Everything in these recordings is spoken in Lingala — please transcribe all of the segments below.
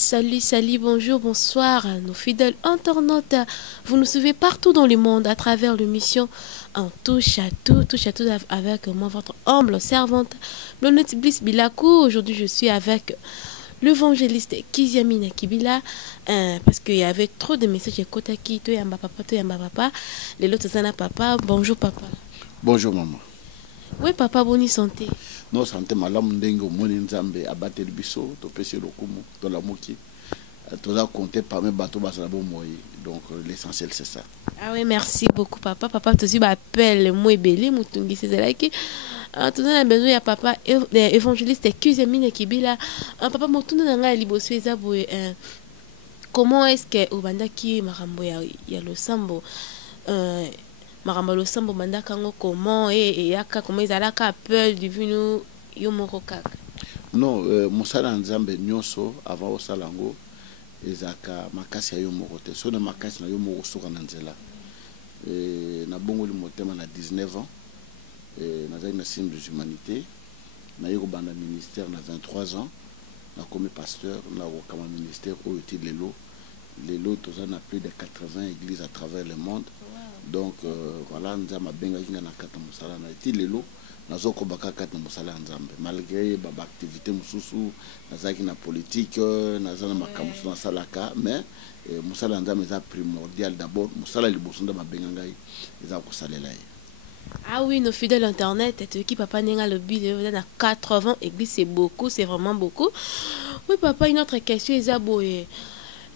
Salut, salut, bonjour, bonsoir, nos fidèles internautes. Vous nous suivez partout dans le monde à travers l'émission En touche à tout avec moi, votre humble servante, Blonette Bliss Bilakou. Aujourd'hui, je suis avec l'évangéliste Kiziamine Kibila parce qu'il y avait trop de messages écoutés qui toi yamba papa, les autres zana papa. Bonjour papa. Bonjour maman. Oui papa, bonne santé. Non santé malamu ndenge omoni nzambe abateli biso topesi lokumu tolamuki toza compter parmi bateau basala bon moyen. Donc l'essentiel c'est ça. Ah oui, merci beaucoup papa. Papa tu m'appelle moi belé mutungi c'est là qui tout a besoin ya papa évangéliste Kiziamine Kibila. Papa motuna nanga liboso eza boye comment est-ce que obandaki makambo ya losambo makambo losambo banda kango comment et yaka comment ezalaka appel divino yo moko kaka. Non musala nzambe nyonso avant osalango ezaka makasi ya yo moko te so na makasi na yo moko soka na nzela na bongoli motema na 19 ans nazali na signe des humanités na yeko banda ministère na 23 ans na comme pasteur na okama ministère oyo ti lelo toza na plus de 80 églises à travers le monde. Donc voilà nzamba benga kinga na kata musala na ti lelo nazoko baka kata musala nzambe malgré ba activité mususu nazaki na politique nazana makamu na salaka mais musala nzambe za primordial d'abord musala liboso nda benga ngai eza ko salela. Ah oui, nos fidèles internet, qui papa nenga le bill na 80 églises, c'est beaucoup, c'est vraiment beaucoup. Oui papa, une autre question est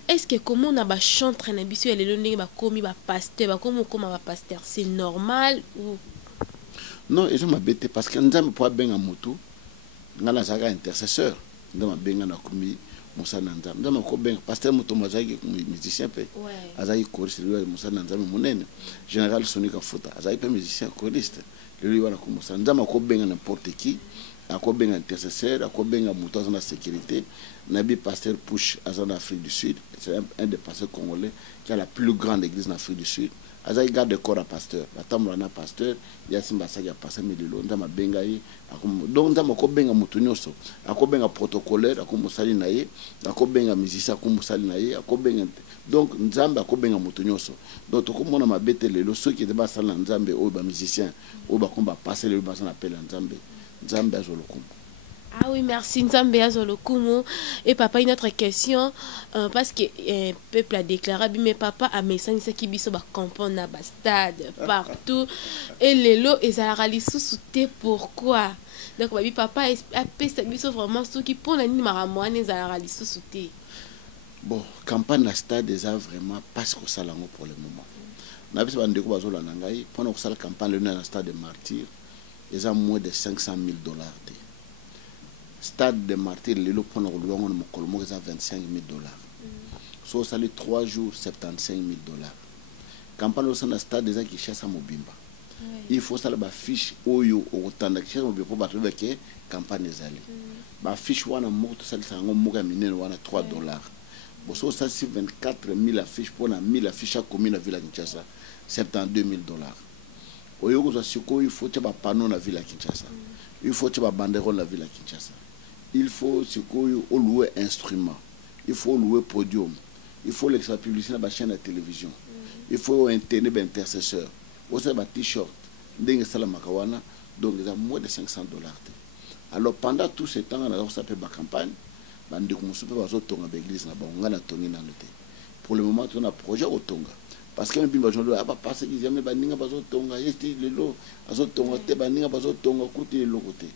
est-ce que comment on a ba chantre na biso ya lelo ndenge ba komi ba pasteur ba komo koma ba pasteur c'est normal ou non ils ont m'abêté parce que nzambe po benga mutu ngala zaka intercesseur ndama benga na komi musana nzambe ndama ko benga pasteur mutu mazaki musicien pe azaki choriste lui musana nzambe munene général Sonika Futa azaki pe musicien choriste lui wana ko musana ndama ko benga n'importe qui akobenga intercesseur akobenga mutu azana sécurité nabi pasteur Push azana Afrique du Sud c'est un des pasteurs congolais qui a la plus grande église en Afrique du Sud azai garde de corps à pasteur atamula na pasteur ya simba saki ya pasteur mililo ndama benga yi donc ndama ko benga mutu nyoso akobenga protocolaire akomusali na ye akobenga musicien akomusali na ye akobenga donc nzambe akobenga mutu nyoso donc tokomona mabete lelo ceux qui débat sala nzambe o ba musicien o ba komba passer le ba sana appelle nzambe nzambe azolokumu. Ah oui, merci Nzambe Azolokumu. Et papa, une autre question, parce que le peuple a déclaré, mais papa a message qui biso ba campagne na ba stade partout et les lots et ça réalise sous pourquoi. Donc papa a payé biso vraiment ce qui pour la nuit maramouane ça réalise sous. Bon, campagne na stade déjà vraiment parce que ça lango pour le moment. Na biso ba ndeko bazola nangai pendant que ça la campagne le na stade de Martyrs, ils ont moins de $500,000. Stade de Martyrs, le lot pour nous c'est $25,000. So ça les 3 jours, $75,000. Campagne au sein de stade des gens qui cherchent à Mobimba. Il faut ça la fiche oyo autant de chercher Mobimba pour battre avec campagne des allées. La fiche wana monte ça c'est un moga minen wana $3. Bon so ça c'est 24,000 affiches pour na 1000 affiches à commune la ville à Kinshasa, $72,000. Oyo ko siko il faut tu ba panneau na ville à Kinshasa. Il faut tu ba banderole la ville à Kinshasa. Il faut louer instrument, il faut louer podium, il faut l'extra publicité dans la chaîne de télévision, il faut internet intercesseur, aussi un t-shirt, donc il y a moins de $500. Alors pendant tout ce temps, on a fait la campagne, pour le moment, on a un projet au Tonga. Parce que même si on a passé qu'ils aiment baninga bazo Tonga, yesti lelo azo Tonga te baninga bazo Tonga côté le côté.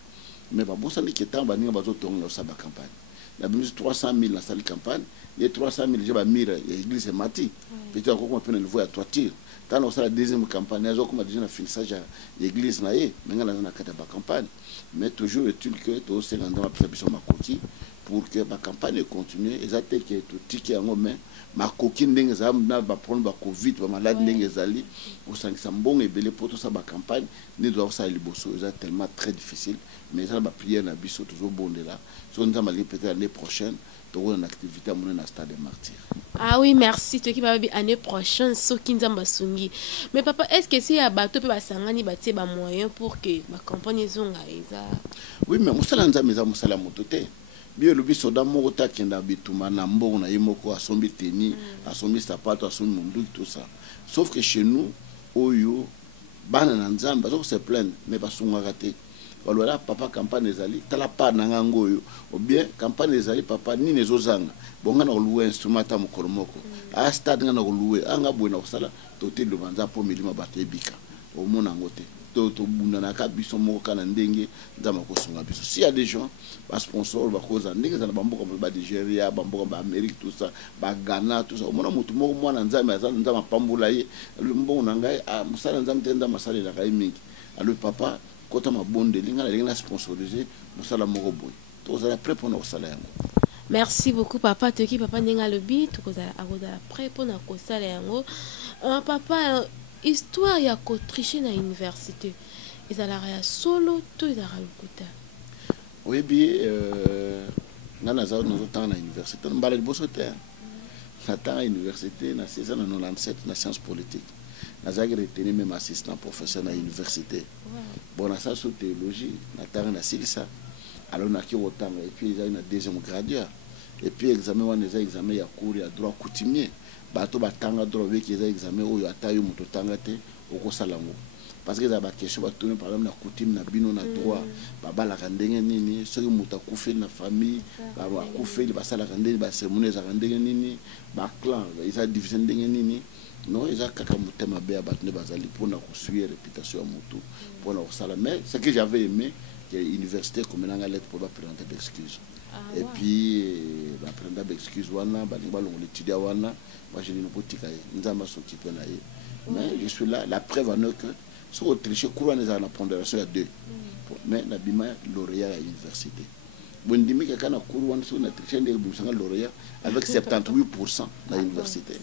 Mais pas bon ça ni qu'étant baninga bazo Tonga au sabbat campagne. La mise 300,000 la salle campagne, les 300,000 j'ai ba mire l'église est mati. Peut-être encore on peut le voir à 3 tirs. Tant on la deuxième campagne, ils ont comme déjà un finissage à l'église là et maintenant on a quatre campagne. Mais toujours est-il que tout c'est dans ma perception ma coquille pour que la campagne continue exactement que tout ticket en main ma coquille ndenge za na ba prendre ba covid ba malade ndenge zali au sangisa mbongo ebele pour tout ça ba campagne ne doit ça liboso c'est tellement très difficile mais ça ba prière na biso toujours bon de là so nous allons peut-être l'année prochaine pour une activité à mon stade de Martyrs. Ah oui, merci. Tu qui va l'année prochaine, ce qui nous a sungi. Mais papa, est-ce que si à bateau peut passer bâtir des moyens pour que ma campagne zonga. Oui, mais musala nza meza musala motote. bien le bisoda moko ta kenda bituma na mbongo na yemoko asombi teni asombi sapato asombi mundu tout ça sauf que chez nous oyo bana na nzamba zo se plaindre mais basunga raté voilà papa campagne ezali tala pa na ngango oyo ou bien campagne ezali papa ni nezozanga bonga na louer instrument ta mokolo moko a stade nga na louer anga bwena osala tote lo banza po milima bato ebika au mona ngote to bunda na kabiso moko kana ndenge nzama ko sunga biso si y a des gens ba sponsor ba koza ndenge za bamboka ba Nigeria bamboka ba Amérique tout ça ba Ghana tout ça au mona mutu moko mwana nzama azana nzama pambula ye mbongo na ngai musala nzama tenda masala la kai mingi alo papa kota mabonde linga na linga sponsoriser musala moko boy to za prêt pour na osala yango. Merci beaucoup papa toki papa ninga lobi to kozala akozala prêt pour na kosala yango papa histoire ya ko tricher na université ezalaka ya solo to ezalaka lokuta. Oui bien ngana za nozotanga na université mbala liboso te natanga université na 16 ans na 97 na sciences politiques nazaki retenu même assistant professeur na université bon na sa so théologie natanga na silisa alors na ki otanga et puis ezali na deuxième gradua et puis examen wana eza examen ya cours ya droit coutumier bato batanga droit avec eza examen oyo atayo moto tanga te okosala ngo parce que eza ba question ba tourner par exemple na coutume na bino na droit babalaka ndenge nini soki moto akufi na famille bakufi basalaka ndenge ba cérémonie eza ndenge nini ba clan eza division ndenge nini non eza kaka motema be ya bato ne bazali mpona kosuire réputation ya moto mpona kosala mais ce que j'avais aimé que l'université comme nanga lettre pour présenter d'excuses. Et puis ba prendre d'excuses wana ba linga l'étudier wana moi je ne peux pas nzamba s'occuper na ye mais je suis là la preuve en est que sur tricher courant les la pondération à 2 mais la bima lauréat à l'université bon dimi que kana courant sur na tricher de busanga lauréat avec 78% à l'université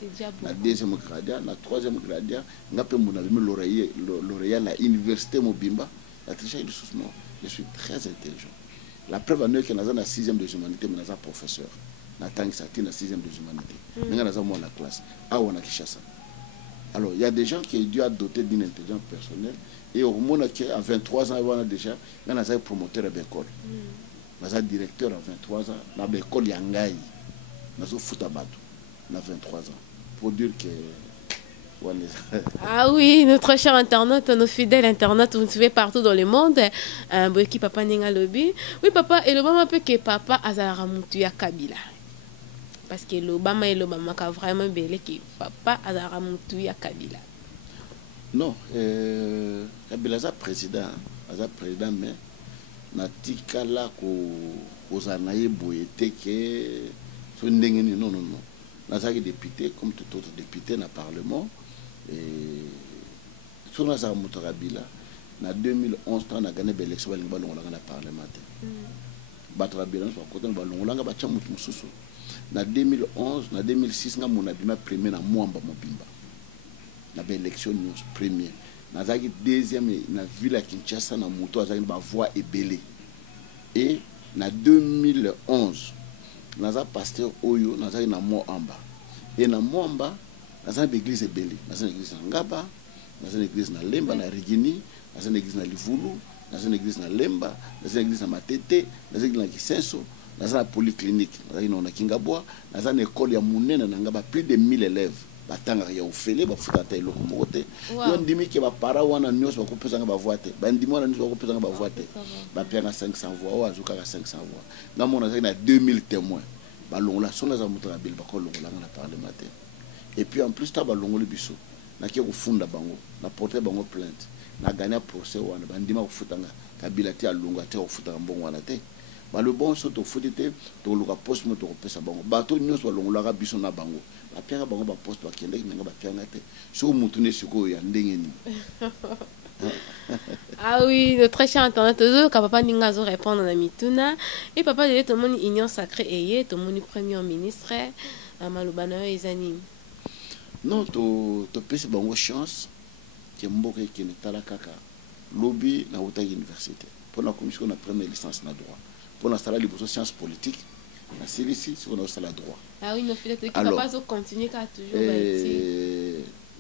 la deuxième gradia la troisième gradia ngape mon ami lauréat à l'université mobimba la tricher de sous-moi je suis très intelligent. La preuve en est que dans la 6e de humanité, mais dans un professeur. Nathan Sati, la 6e de humanité. Nous avons la classe. Ah, on a Kishasa. Alors, il y a des gens qui ont dû doter d'une intelligence personnelle. Et au moment qu'à 23 ans, on a déjà, nous avons un promoteur à l'école. Nous avons un directeur à 23 ans. Nous avons l'école Yangaï. Nous avons Foutabatou. Nous avons 23 ans. Pour dire que. Ah oui, notre cher internaute, nos fidèles internautes, vous nous suivez partout dans le monde. Boyki papa ninga lobi. Oui papa, et le moment peut que papa azara mutu ya Kabila. Parce que l'Obama et l'Obama ka vraiment belé que papa azara mutu ya Kabila. Non, Kabila za président mais natika la ko zanaye boyete que so ndengeni non. Nazaki député comme tout autre député na parlement. Et sur la Kabila, en 2011, on a gagné l'élection dans le Parlement. Kabila, en 2011, en 2006, on a premier na Mwamba Mobimba. On a élection premier. On a deuxième na ville à Kinshasa, na moto, on a voix ébélée. Et en 2011, on a pasteur Oyo, on a Mwamba. Et na Mwamba, dans une église ébélée, dans une église na Ngaba, dans une église na Lemba, na Rigini, dans une église na Livulu, dans une église na Lemba, dans une église na Matete, dans une église na Kisenso, dans une polyclinique, dans une Kingaboa, dans une école ya Munene na Ngaba, plus de 1000 élèves. Batanga ya ofele ba futata eloko mokote yo ndimi ke ba para wana nyos ba kopesa nga ba voite ba ndimi wana nyos ba kopesa nga ba voite ba pianga 500 voix o azuka 500 voix na mona na 2000 témoins ba longola sona za mutra bil ba ko longola na parlementaire. Et puis en plus, tu as le biso. Na ki kufunda bango, na porter bango plainte. Na gagner procès wana bandima kufutanga Kabila ti alunga te kufutanga mbongo wana te. Ba le bon so to futite to luka poste mo to pesa bango. Ba to nyos balongola biso na bango. Ba pianga bango ba poste ba kende nga ba pianga te. So mutu ne siko ya ndenge ni. Ah oui, notre très cher internaute, papa ninga zo répondre na mituna et papa de tout monde union sacrée et tout monde premier ministre Malubana ezani. Non, tu peux avoir chance que Mboka qui n'est pas là kaka lobby na haute université pour la commission de première licence na droit pour l'installer les sciences politiques na CLC sur la droit. Ah oui, nos filles qui papa so continuer ka toujours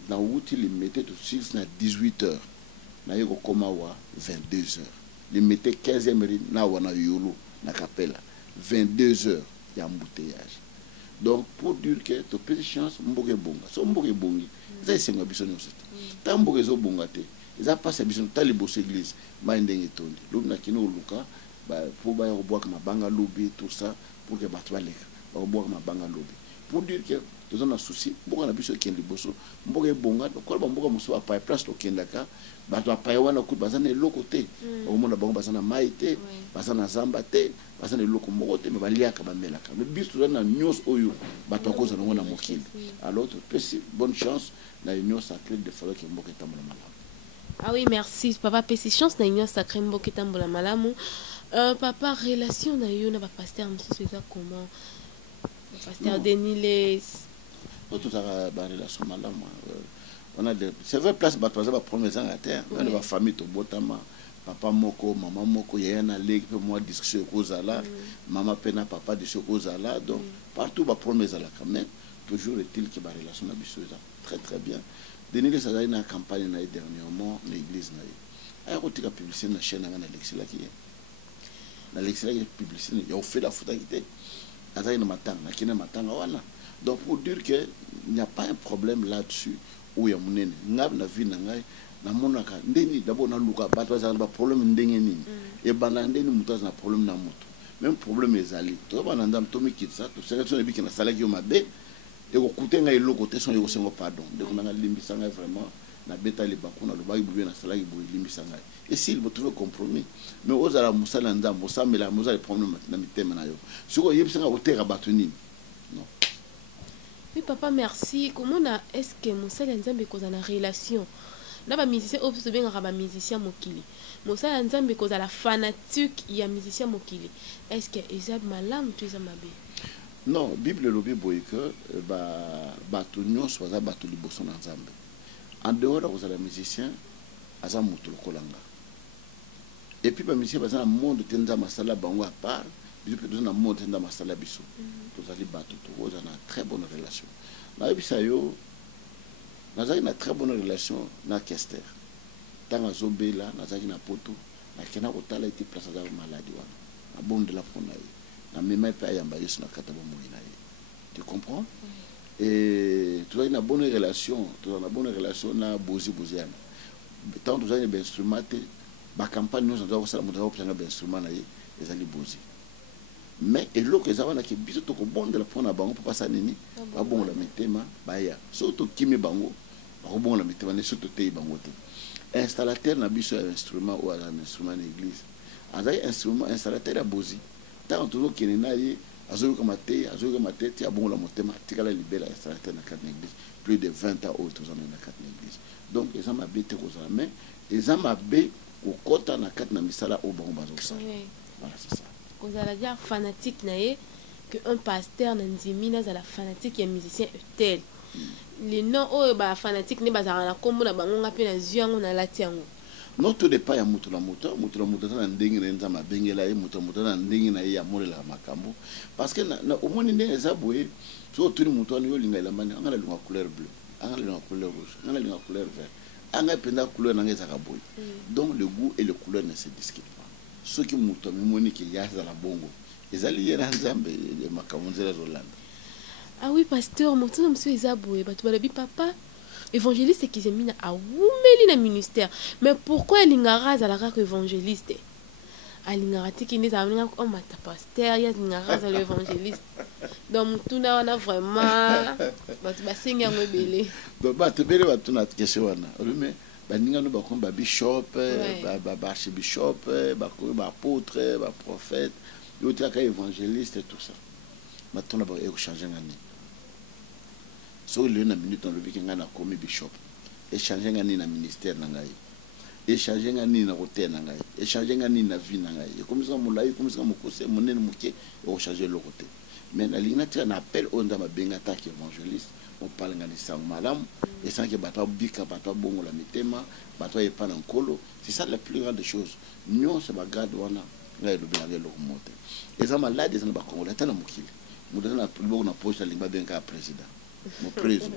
na haute il mettait tout de suite na 18h na yeko koma wa 22h il mettait 15e na wana yolo na capella 22 heures il y a embouteillage. Donc pour dire que tu as chance mboke bonga so mboke bongi ça c'est nga biso nyonso ta mboke zo bonga te ça passe biso ta liboso église ma ndenge tondi lobna kino luka ba pour ba roboka mabanga lobi tout ça pour que bato baleka ba roboka mabanga lobi pour dire que tu as un souci mboka na biso kendi liboso mboke bonga ko ba mboka muso pa place to kendaka bato apaya wana ku bazana eloko te au mona bango bazana maite bazana zamba te bazana eloko moko te me baliaka bamelaka mais biso na nyos oyo bato akoza na mokili alors bonne chance na union sacrée de Falo ke mboka tambola malamu. Ah oui, merci papa, pesi chance na union sacrée mboka tambola malamu. Papa, relation na yo na ba pasteur monsieur ça comment pasteur Denis les tout ça ba relation malamu. On a des c'est vrai place batwaza ba promesse en terre on va famille to botama papa moko maman moko yaya na legi pe moi discussion kozala maman pena papa de kozala donc partout ba promesse là quand même toujours est-il que ba relation na biso très très bien Denis ça a une campagne na dernièrement l'église na ay ko tika publicité na chaîne na l'excella qui na l'excella publicité il a fait la photo qui était azai na matanga kina matanga wana donc pour dire que il n'y a pas un problème là-dessus où ya munene ngab na vie na ngai na monaka ndeni d'abord na luka bato za ba problème ndenge nini e bana ndeni mutu na problème na mutu même problème ezali to bana ndam to mikitsa to sélection ebiki na salaki yo mabe e ko kutenga eloko te son yo sengo pardon de ko na limbisa ngai vraiment na beta le bakuna lo ba ibu na salaki bo limbisa ngai et s'il veut trouver compromis mais ozala musala ndam bosamela mozala problème na mitema na yo siko yebisa nga otera bato nini non. Oui, papa, merci. Comment est-ce que Moussa Nzambe cause la relation? Là, les musiciens, on peut bien avoir musicien Mokili. Moussa Nzambe cause la fanatique, il y a musicien Mokili. Est-ce que Isab Malam tu es Mabe? Non, Bible le Bible que bato nyon soit bato liboso Nzambe. En dehors de cause la musicien, aza mutu kolanga. Et puis les musiciens bazana monde tenza masala bango à part. Je peux donner un mot dans ma salle biso. Tous allez battre tout. Vous avez une très bonne relation. Là, bisayo, nous avons une très bonne relation na Kester. Tant que Zobé là, nous avons une poto. La Kena Otala était placée dans la maladie. La bonne de la fonaï. La même pas yamba sur la katabo moinaï. Tu comprends? Et tu as une bonne relation. Tu as une bonne relation na Bozi Boziana. Tant que tu as un instrument, la campagne nous avons ça, nous avons un instrument na les ali Bozi. Mais et l'autre ils avaient qui biso to ko bon de la pona bango papa sanini ba bon la metema ba ya surtout kimi bango ba bon la metema ne surtout te bango te installateur na biso instrument ou un instrument d'église azai instrument installateur à bozi tant toujours qui na yi azo ko mate ti bon la motema tikala libela installateur na carte d'église plus de 20 ans autres dans la carte d'église donc ils ont habité ko ça mais ils ont habité au kota na carte na misala au bango bazo ça voilà c'est ça. Vous allez dire fanatique naé que un pasteur n'enzimina à la fanatique et musicien tel. Les noms oh bah fanatique ne bazara na kombo na bango ngapi na ziango na latiango. Non tout dépend ya mutu la moto na ndenge na nzama bengela ye mutu na ndenge na ye ya molela makambo parce que na au moins ndenge za boye so tout mutu na yo linga la mani ngala linga couleur bleu ngala linga couleur rouge ngala linga couleur vert anga penda couleur na ngeza ka boye donc le goût et le couleur ne se discutent pas. Ceux qui montent Monique et Yaz à la bongo, ils allaient à Nzambe et Makamonzela Zolanda. Ah oui, pasteur, mon nom monsieur Isaboué, Batoualabi papa, évangéliste qui s'est mis à Oumeli na ministère. Mais pourquoi il y a à la raque évangéliste? Alingarati qui n'est pas un homme à pasteur, il y a une race à l'évangéliste. Donc tout n'a vraiment. Batoubassing à me belé. Donc, Batoubassing à me belé. Baninga no bakomba bishop ba archbishop ba apôtre ba prophète yo tika évangéliste et tout ça maintenant ba eko changer ngani so le na minute on le viki ngana comme bishop et changer ngani na ministère na ngai et changer ngani na côté na ngai et changer ngani na vie na ngai et comme ça molai comme ça mokose monene moké o changer le côté mais na lina tia na appel on da mabenga ta évangéliste on parle ngani sang malam et sans que bato bika bato bongo la mitema bato y pas nkolo c'est ça la plus grande chose nous c'est ba garde wana ngai do bien le monter et ça malade ça na ba kongola tana mukili mudana na plus na poste limba benga président mon président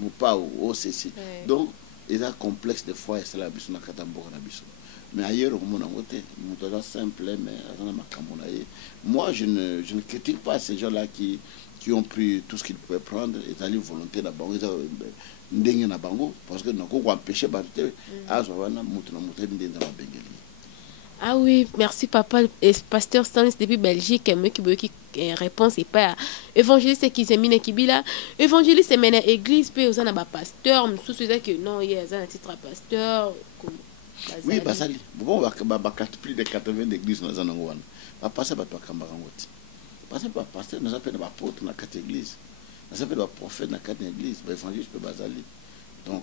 mon pao OCC donc il a complexe de foi et c'est la biso na katambo na biso Mais ailleurs, comme on a voté, c'est simple, mais moi, je ne critique pas ces gens-là qui ont pris tout ce qu'ils pouvaient prendre et d'aller volonté dans bango, ndenge na bango, parce que nous avons empêché de Ah oui, merci papa. Et pasteur Stanis depuis Belgique, moi qui réponse et pas évangéliste qui s'est mis qui bila évangéliste c'est maintenant église puis aux ana pasteur, sous c'est que non, il y a un titre pasteur comme oui, basali. Bon, plus de 80 églises dans un endroit. Va passer par toi Kambarangote. Passer par pasteur, nous appelons des apôtres dans 4 églises. Nous appelons des prophètes dans 4 églises. Les évangélistes peuvent basali. Donc,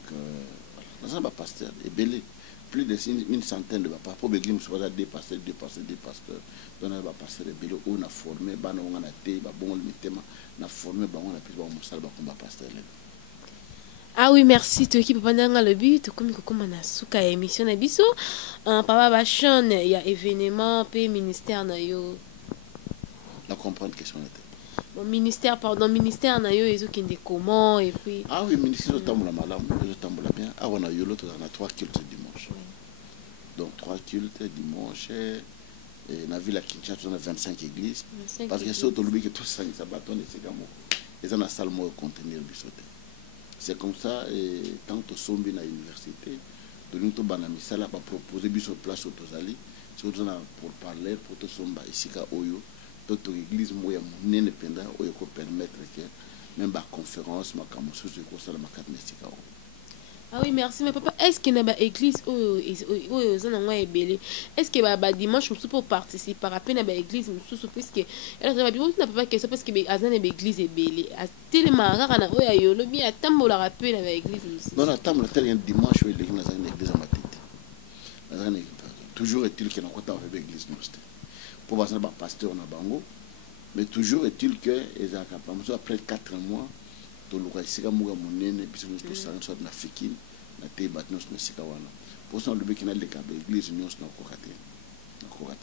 nous avons des pasteurs. Et belé. Plus de une centaine de pasteurs. Pour l'église, nous avons des pasteurs. Donc, nous avons des pasteurs. Belé, on a formé, on a été, on a formé, on a pu faire des pasteurs. Ah oui, merci. Tu équipe pendant le but, comme on a souka émission na biso. Papa Bachon, il y a événement, puis ministère na yo. Na comprendre question là. Bon ministère ministère na yo ezo kende comment et puis ah oui, ministère tambola malam, je tambola bien. Ah on a yo l'autre on a 3 cultes dimanche. Oui. Donc 3 cultes dimanche et na ville à Kinshasa on a 25 églises parce que surtout le que tout ça ça bâton et c'est gamo. Et on a salle moi contenir bisoté. C'est comme ça, et tant que sommes à l'université, de nous banamisala va proposer biso place au Tozali, surtout pour parler, pour tout somba ici à Oyo, toute l'église moya mon indépendant, Oyo peut permettre que même la conférence, ma camoufle, je conseille ma carte mystique. Ah oui, merci. Mais papa, est-ce qu'il y a une église est-ce qu'il y a un dimanche pour participer par rapport à l'église parce que elle a pas question parce que l'église est belle. Tellement rare na oya yo lo bien tambo la rappel na l'église. Non, na tambo tel dimanche l'église na l'église à matete. Toujours est-il que na kota avec l'église nous. Pour passer par pasteur na bango, mais toujours est-il que ezaka après 4 mois toluka sika muga munene biso to sanga soit na fikini na te batnos na sika wana pour ça le bec na leka ba église nyos na kokate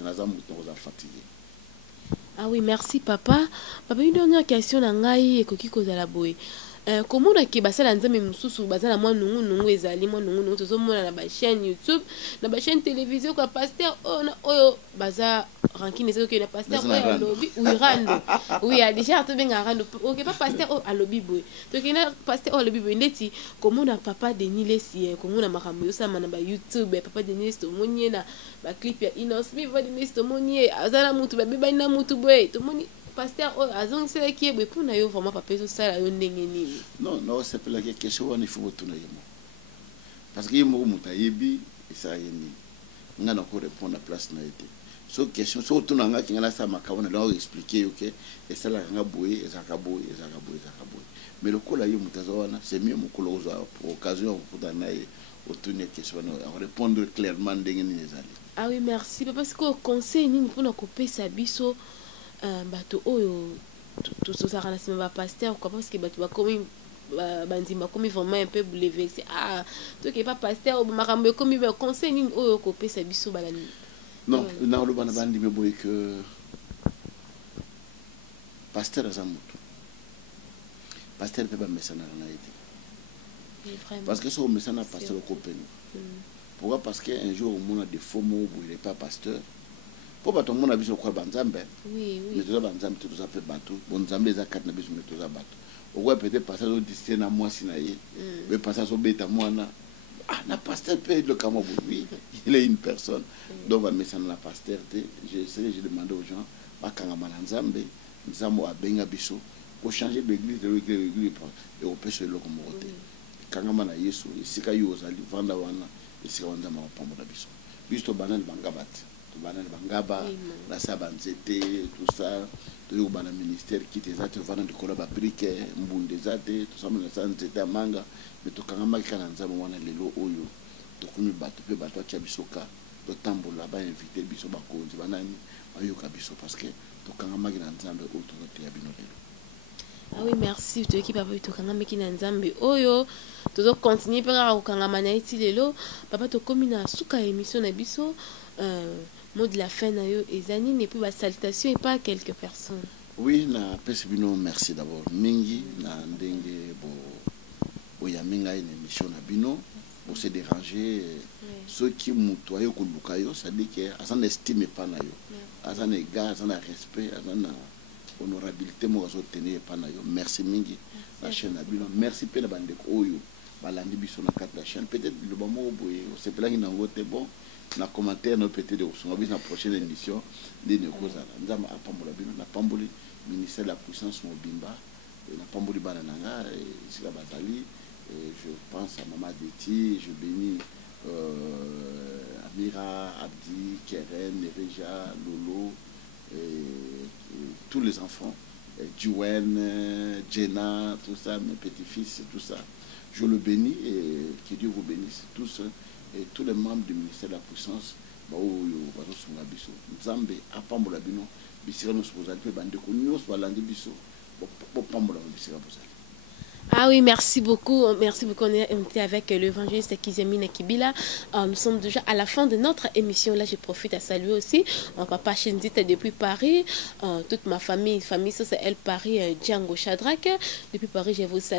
na zamu to za fatigué. Ah oui, merci papa. Papa, une dernière question na ngai ekoki kozala boye. Comment on a qui basala nzambe mususu bazala mwa nungu ezali mwa nungu tozomona na ba chaîne YouTube na ba chaîne télévision kwa pasteur oyo baza rankine c'est que le pasteur oyo lobby oui rando oui a déjà to benga rando OK pas pasteur o alobi boy to kina pasteur o lobby boy ndeti comment on a papa Denis Lesi comment on a makambo yo sama na ba YouTube papa Denis to monye na ba clip ya Inos mi va Denis to monye azala mutu ba beba na mutu boy to monye pasteur azong c'est qui est pour na yo vraiment papa so sala yo ndenge nini. Non, c'est pas la question il faut tourner yemo parce que yemo muta yebi ça yeni ngana ko répondre à place na été so question so tourner nga kingala sa makabona donc expliquer OK et ça la nga boye ezaka boye mais le kola yemo mutazawana c'est mieux mon kolo pour occasion pour danaye autourner question répondre clairement ndenge ni ezali. Ah oui, merci parce que conseil nini pour na couper sa biso bato oyo tout ça kana sima ba pasteur quoi parce que bato ba comme bandima comme vraiment un peu bouleversé toi qui pas pasteur makambo comme ba conseil nini oyo ko pesa biso balani. Non na lo bana bandi me boy que pasteur azamuto pasteur peut pas mesana na été parce que so mesana pasteur ko peni pourquoi parce que un jour on a des faux mots il est pas pasteur. Pour pas tout le monde a vu quoi banzambe. Oui. Mais tout ça banzambe tout ça fait bateau. Banzambe ça quatre na biso mais tout ça bateau. Au quoi peut-être passer au disté na moi sinaye. Mais passer au bêta moi na na pasteur peut le camo oui, il est une personne. Donc va mettre na pasteur j'ai demandé aux gens ba kanga manzambe nzambo abenga biso pour changer l'église de l'église et au pêche le comme roté. Kanga mana Yesu isika yo zali vanda wana isika wanda ma pambo na biso. Biso banane bangabat. Banane bangaba la sabanzete tout ça to bana ministère qui te zate vana de kola ba brique mbunde zate tout ça na sanzete manga mais to kanga makana nzamo wana lelo oyo to kumi bato pe bato cha bisoka to tambola ba inviter biso ba konzi banani ayoka biso parce que to kanga makana nzambe o to te ya bino lelo. Ah oui, merci to équipe papa to kanga makina nzambe oyo to continuer para ko kanga manaiti lelo papa to komina suka émission na biso mot de la fin et Zanine et puis la salutation et pas à quelques personnes. Oui, na pesibino merci d'abord mingi na ndenge bo ya minga une émission na bino pour se déranger ceux qui mutu ayo koluka yo ça dit que azana estime pas na yo azana égard azana respect azana honorabilité mo azo tenir pas na yo merci mingi la chaîne abino merci pe na bandeko oyo balandi biso na carte la chaîne peut-être le bamo boye c'est plein na ngote bon na commentaire no peut-être de songa bis na prochaine émission de nekozala nzama apambola bino na pamboli ministère de la puissance mobimba na pamboli bana nanga sika bazali je pense à Maman Deti, je bénis Amira, Abdi, Keren, Nereja, Lolo, tous les enfants, Jouen, Jenna, tout ça, mes petits-fils, tout ça. Je le bénis et que Dieu vous bénisse tous et tous les membres du ministère de la Puissance. Nzambe apambola bino bisira no sozali pe bandeko nyos balandi biso bo pambola bisira bozali. Ah oui, merci beaucoup. Merci beaucoup. On était avec l'évangéliste Kizemina Kibila. Nous sommes déjà à la fin de notre émission. Là, je profite à saluer aussi mon papa Chendita depuis Paris. Toute ma famille, ça c'est elle Paris, Django Shadrach. Depuis Paris, je vous salue.